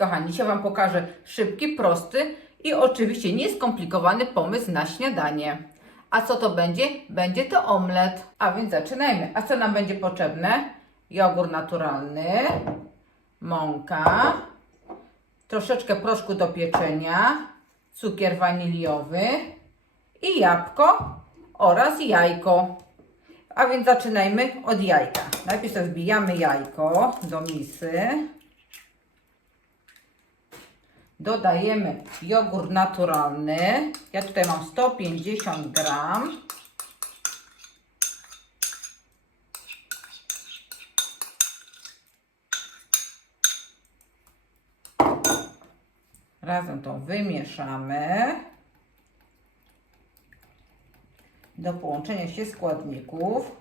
kochani, dzisiaj Wam pokażę szybki, prosty i oczywiście nieskomplikowany pomysł na śniadanie. A co to będzie? Będzie to omlet. A więc zaczynajmy. A co nam będzie potrzebne? Jogurt naturalny, mąka, troszeczkę proszku do pieczenia, cukier waniliowy i jabłko oraz jajko. A więc zaczynajmy od jajka. Najpierw wbijamy jajko do misy. Dodajemy jogurt naturalny. Ja tutaj mam 150 gram. Razem to wymieszamy do połączenia się składników.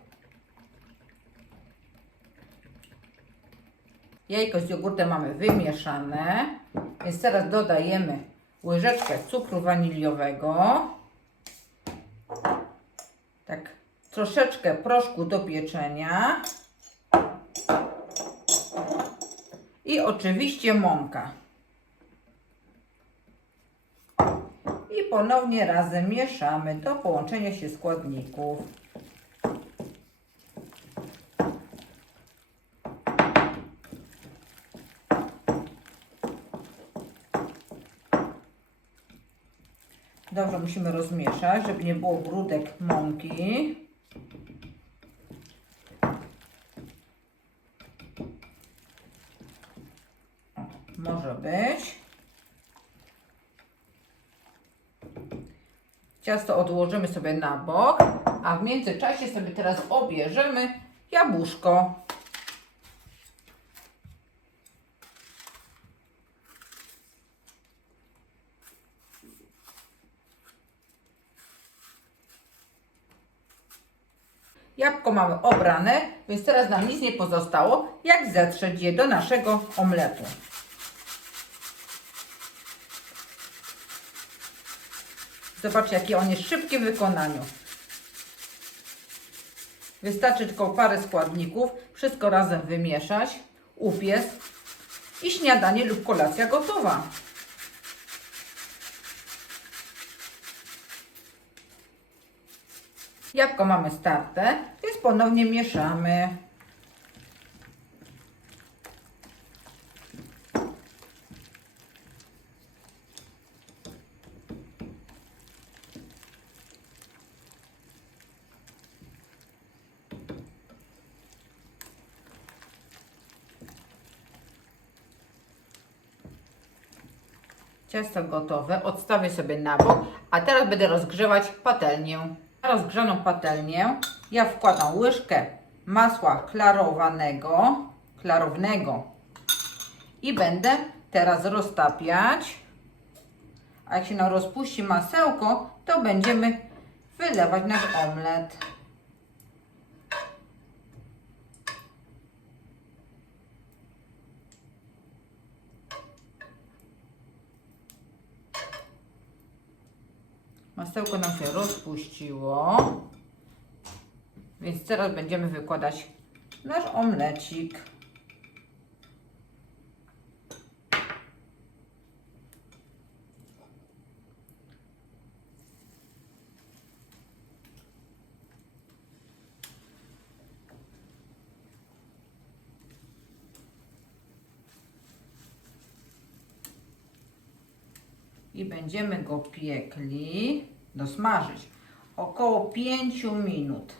Jajko z jogurtem mamy wymieszane, więc teraz dodajemy łyżeczkę cukru waniliowego, tak troszeczkę proszku do pieczenia i oczywiście mąka. I ponownie razem mieszamy do połączenia się składników. Dobrze musimy rozmieszać, żeby nie było grudek mąki. Może być. Ciasto odłożymy sobie na bok, a w międzyczasie sobie teraz obierzemy jabłuszko. Jabłko mamy obrane, więc teraz nam nic nie pozostało, jak zetrzeć je do naszego omletu. Zobaczcie, jaki on jest szybki w wykonaniu. Wystarczy tylko parę składników, wszystko razem wymieszać, upiec i śniadanie lub kolacja gotowa. Jabłko mamy starte, więc ponownie mieszamy. Ciasto gotowe, odstawię sobie na bok, a teraz będę rozgrzewać patelnię. Na rozgrzaną patelnię ja wkładam łyżkę masła klarowanego, klarownego i będę teraz roztapiać. A jak się nam rozpuści masełko, to będziemy wylewać nasz omlet. Masełko nam się rozpuściło. Więc teraz będziemy wykładać nasz omlecik. I będziemy go piekli, dosmażyć około 5 minut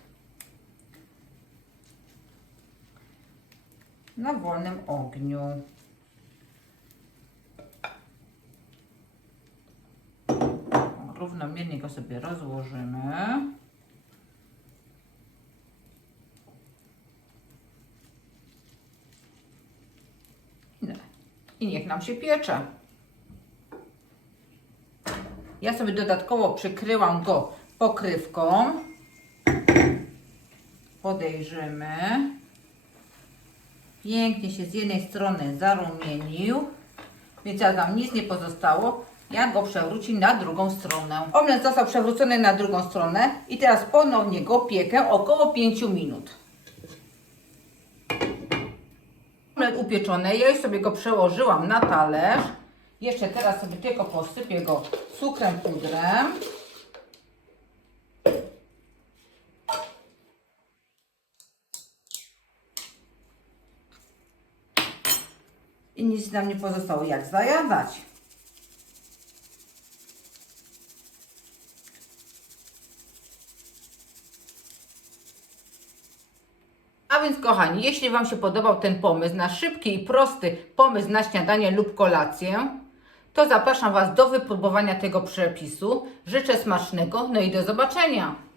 na wolnym ogniu. Równomiernie go sobie rozłożymy. I niech nam się piecze. Ja sobie dodatkowo przykryłam go pokrywką. Podejrzymy. Pięknie się z jednej strony zarumienił, więc jak nam nic nie pozostało, ja go przewrócić na drugą stronę. Omlet został przewrócony na drugą stronę i teraz ponownie go piekę około 5 minut. kotlet upieczony. Ja już sobie go przełożyłam na talerz. Jeszcze teraz sobie tylko posypię go cukrem, pudrem. I nic nam nie pozostało jak zajadać. A więc kochani, jeśli Wam się podobał ten pomysł na szybki i prosty pomysł na śniadanie lub kolację, to zapraszam Was do wypróbowania tego przepisu. Życzę smacznego, no i do zobaczenia.